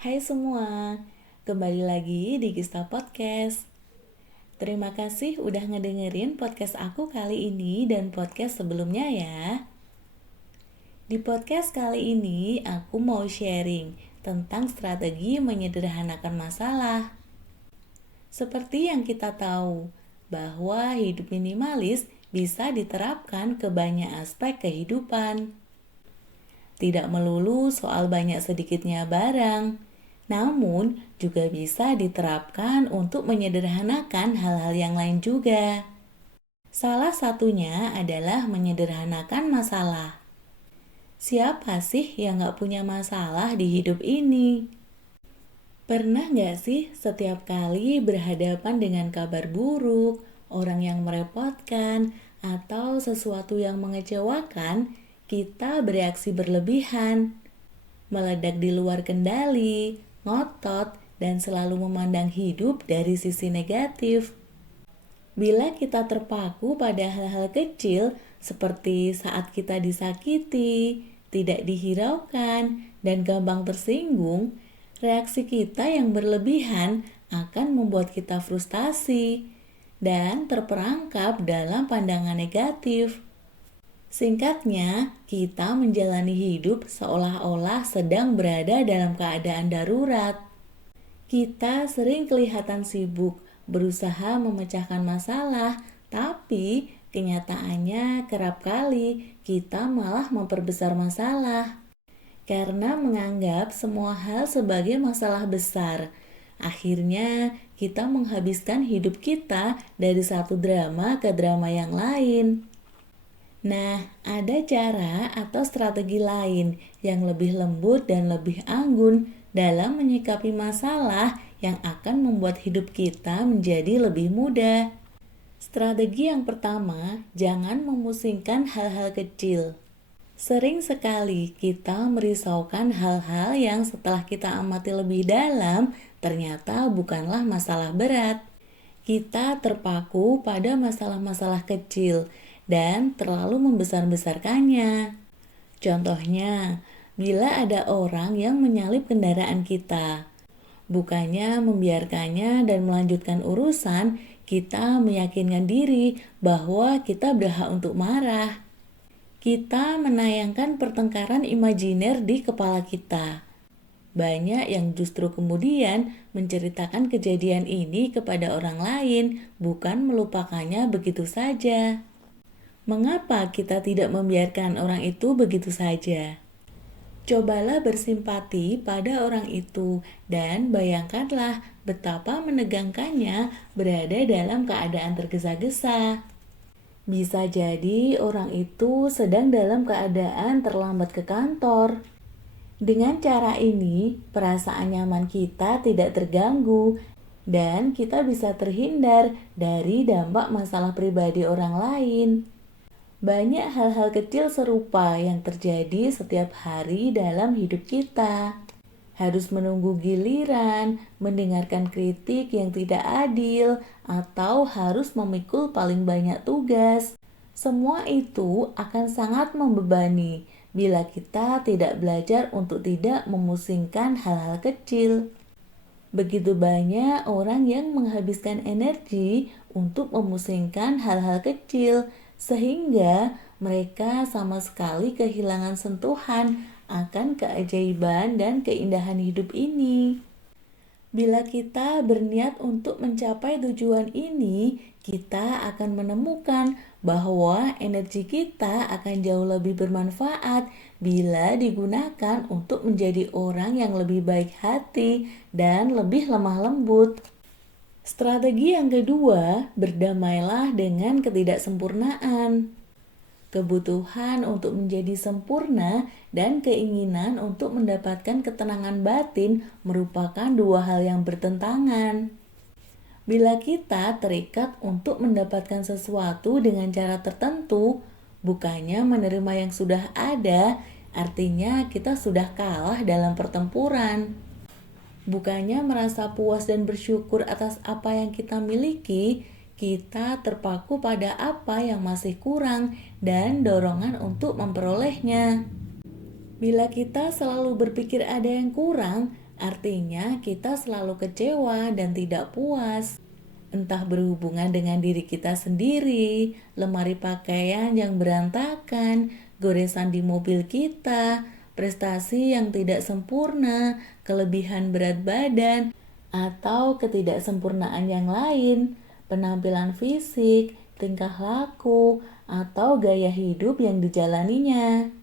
Hai semua, kembali lagi di Gista Podcast. Terima kasih udah ngedengerin podcast aku kali ini dan podcast sebelumnya ya. Di podcast kali ini aku mau sharing tentang strategi menyederhanakan masalah. Seperti yang kita tahu, bahwa hidup minimalis bisa diterapkan ke banyak aspek kehidupan. Tidak melulu soal banyak sedikitnya barang, namun juga bisa diterapkan untuk menyederhanakan hal-hal yang lain juga. Salah satunya adalah menyederhanakan masalah. Siapa sih yang gak punya masalah di hidup ini? Pernah gak sih setiap kali berhadapan dengan kabar buruk, orang yang merepotkan, atau sesuatu yang mengecewakan, kita bereaksi berlebihan, meledak di luar kendali, ngotot, dan selalu memandang hidup dari sisi negatif? Bila kita terpaku pada hal-hal kecil seperti saat kita disakiti, tidak dihiraukan, dan gampang tersinggung, reaksi kita yang berlebihan akan membuat kita frustasi dan terperangkap dalam pandangan negatif. Singkatnya, kita menjalani hidup seolah-olah sedang berada dalam keadaan darurat. Kita sering kelihatan sibuk berusaha memecahkan masalah, tapi kenyataannya kerap kali kita malah memperbesar masalah. Karena menganggap semua hal sebagai masalah besar, akhirnya kita menghabiskan hidup kita dari satu drama ke drama yang lain. Nah, ada cara atau strategi lain yang lebih lembut dan lebih anggun dalam menyikapi masalah yang akan membuat hidup kita menjadi lebih mudah. Strategi yang pertama, jangan memusingkan hal-hal kecil. Sering sekali kita merisaukan hal-hal yang setelah kita amati lebih dalam ternyata bukanlah masalah berat. Kita terpaku pada masalah-masalah kecil dan terlalu membesar-besarkannya. Contohnya, bila ada orang yang menyalip kendaraan kita, bukannya membiarkannya dan melanjutkan urusan, kita meyakinkan diri bahwa kita berhak untuk marah. Kita menayangkan pertengkaran imajiner di kepala kita. Banyak yang justru kemudian menceritakan kejadian ini kepada orang lain, bukan melupakannya begitu saja. Mengapa kita tidak membiarkan orang itu begitu saja? Cobalah bersimpati pada orang itu dan bayangkanlah betapa menegangkannya berada dalam keadaan tergesa-gesa. Bisa jadi orang itu sedang dalam keadaan terlambat ke kantor. Dengan cara ini, perasaan nyaman kita tidak terganggu dan kita bisa terhindar dari dampak masalah pribadi orang lain. Banyak hal-hal kecil serupa yang terjadi setiap hari dalam hidup kita. Harus menunggu giliran, mendengarkan kritik yang tidak adil, atau harus memikul paling banyak tugas. Semua itu akan sangat membebani bila kita tidak belajar untuk tidak memusingkan hal-hal kecil. Begitu banyak orang yang menghabiskan energi untuk memusingkan hal-hal kecil, sehingga mereka sama sekali kehilangan sentuhan akan keajaiban dan keindahan hidup ini. Bila kita berniat untuk mencapai tujuan ini, kita akan menemukan bahwa energi kita akan jauh lebih bermanfaat bila digunakan untuk menjadi orang yang lebih baik hati dan lebih lemah lembut. Strategi yang kedua, berdamailah dengan ketidaksempurnaan. Kebutuhan untuk menjadi sempurna dan keinginan untuk mendapatkan ketenangan batin merupakan dua hal yang bertentangan. Bila kita terikat untuk mendapatkan sesuatu dengan cara tertentu, bukannya menerima yang sudah ada, artinya kita sudah kalah dalam pertempuran. Bukannya merasa puas dan bersyukur atas apa yang kita miliki, kita terpaku pada apa yang masih kurang dan dorongan untuk memperolehnya. Bila kita selalu berpikir ada yang kurang, Artinya kita selalu kecewa dan tidak puas. Entah berhubungan dengan diri kita sendiri, lemari pakaian yang berantakan, goresan di mobil kita, prestasi yang tidak sempurna, kelebihan berat badan, atau ketidaksempurnaan yang lain, penampilan fisik, tingkah laku, atau gaya hidup yang dijalaninya.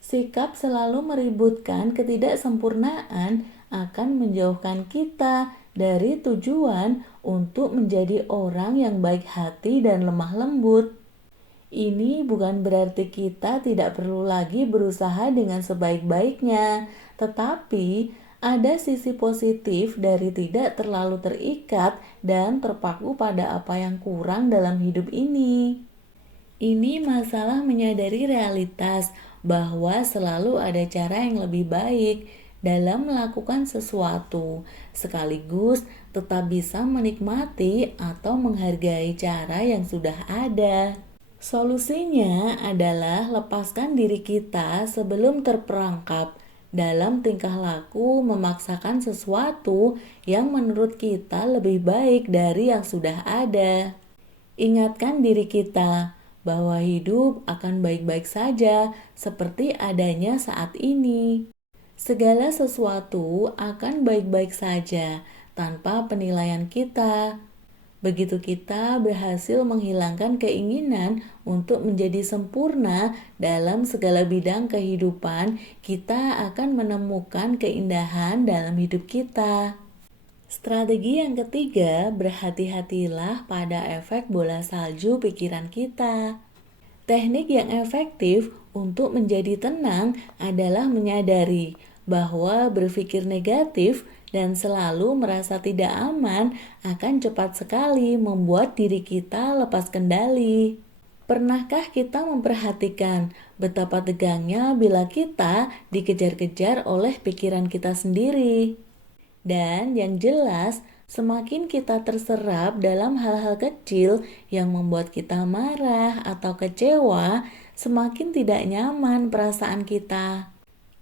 Sikap selalu meributkan ketidaksempurnaan akan menjauhkan kita dari tujuan untuk menjadi orang yang baik hati dan lemah lembut. Ini bukan berarti kita tidak perlu lagi berusaha dengan sebaik-baiknya, tetapi ada sisi positif dari tidak terlalu terikat dan terpaku pada apa yang kurang dalam hidup ini. Ini masalah menyadari realitas bahwa selalu ada cara yang lebih baik dalam melakukan sesuatu, sekaligus tetap bisa menikmati atau menghargai cara yang sudah ada. Solusinya adalah lepaskan diri kita sebelum terperangkap dalam tingkah laku memaksakan sesuatu yang menurut kita lebih baik dari yang sudah ada. Ingatkan diri kita bahwa hidup akan baik-baik saja seperti adanya saat ini. Segala sesuatu akan baik-baik saja tanpa penilaian kita. Begitu kita berhasil menghilangkan keinginan untuk menjadi sempurna dalam segala bidang kehidupan, kita akan menemukan keindahan dalam hidup kita. Strategi yang ketiga, berhati-hatilah pada efek bola salju pikiran kita. Teknik yang efektif untuk menjadi tenang adalah menyadari bahwa berpikir negatif dan selalu merasa tidak aman akan cepat sekali membuat diri kita lepas kendali. Pernahkah kita memperhatikan betapa tegangnya bila kita dikejar-kejar oleh pikiran kita sendiri? Dan yang jelas, semakin kita terserap dalam hal-hal kecil yang membuat kita marah atau kecewa, semakin tidak nyaman perasaan kita.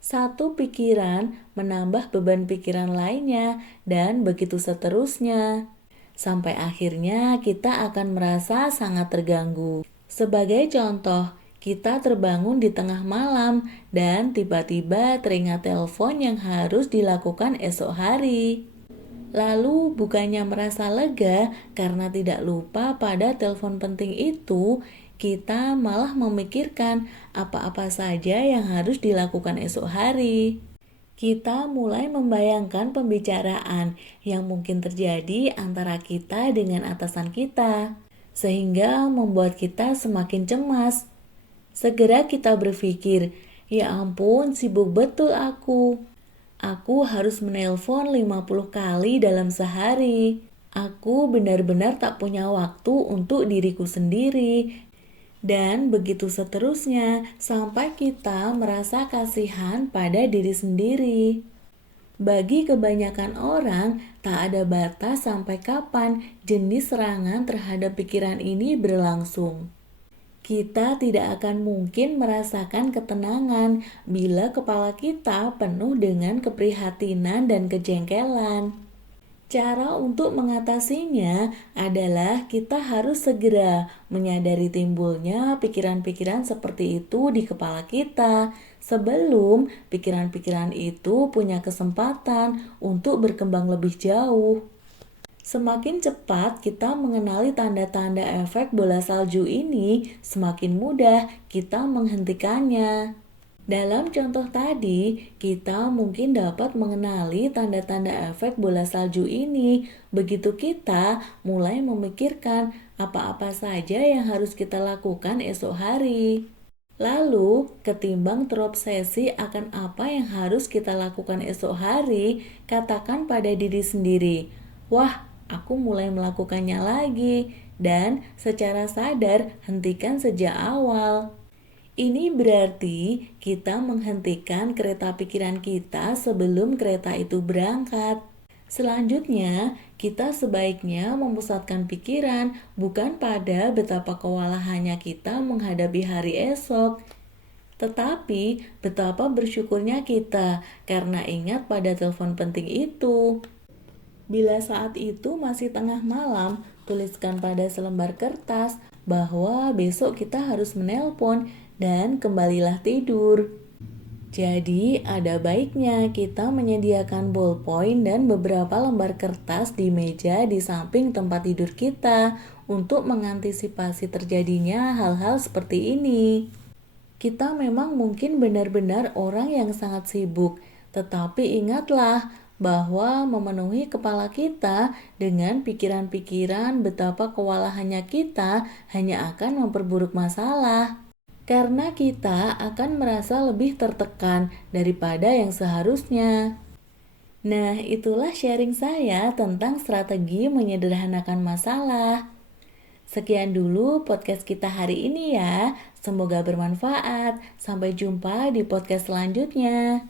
Satu pikiran menambah beban pikiran lainnya, dan begitu seterusnya. Sampai akhirnya kita akan merasa sangat terganggu. Sebagai contoh, kita terbangun di tengah malam dan tiba-tiba teringat telepon yang harus dilakukan esok hari. Lalu bukannya merasa lega karena tidak lupa pada telepon penting itu, kita malah memikirkan apa-apa saja yang harus dilakukan esok hari. Kita mulai membayangkan pembicaraan yang mungkin terjadi antara kita dengan atasan kita, sehingga membuat kita semakin cemas. Segera kita berpikir, ya ampun sibuk betul aku. Aku harus menelpon 50 kali dalam sehari. Aku benar-benar tak punya waktu untuk diriku sendiri. Dan begitu seterusnya sampai kita merasa kasihan pada diri sendiri. Bagi kebanyakan orang, tak ada batas sampai kapan jenis serangan terhadap pikiran ini berlangsung. Kita tidak akan mungkin merasakan ketenangan bila kepala kita penuh dengan keprihatinan dan kejengkelan. Cara untuk mengatasinya adalah kita harus segera menyadari timbulnya pikiran-pikiran seperti itu di kepala kita sebelum pikiran-pikiran itu punya kesempatan untuk berkembang lebih jauh. Semakin cepat kita mengenali tanda-tanda efek bola salju ini, semakin mudah kita menghentikannya. Dalam contoh tadi, kita mungkin dapat mengenali tanda-tanda efek bola salju ini begitu kita mulai memikirkan apa-apa saja yang harus kita lakukan esok hari. Lalu, ketimbang terobsesi akan apa yang harus kita lakukan esok hari, katakan pada diri sendiri, "Wah, aku mulai melakukannya lagi," dan secara sadar hentikan sejak awal. Ini berarti kita menghentikan kereta pikiran kita sebelum kereta itu berangkat. Selanjutnya, kita sebaiknya memusatkan pikiran bukan pada betapa kewalahannya kita menghadapi hari esok, Tetapi betapa bersyukurnya kita karena ingat pada telepon penting itu. Bila saat itu masih tengah malam, tuliskan pada selembar kertas bahwa besok kita harus menelpon dan kembalilah tidur. Jadi, ada baiknya kita menyediakan ballpoint dan beberapa lembar kertas di meja di samping tempat tidur kita untuk mengantisipasi terjadinya hal-hal seperti ini. Kita memang mungkin benar-benar orang yang sangat sibuk, tetapi ingatlah bahwa memenuhi kepala kita dengan pikiran-pikiran betapa kewalahannya kita hanya akan memperburuk masalah. Karena kita akan merasa lebih tertekan daripada yang seharusnya. Nah, itulah sharing saya tentang strategi menyederhanakan masalah. Sekian dulu podcast kita hari ini ya. Semoga bermanfaat. Sampai jumpa di podcast selanjutnya.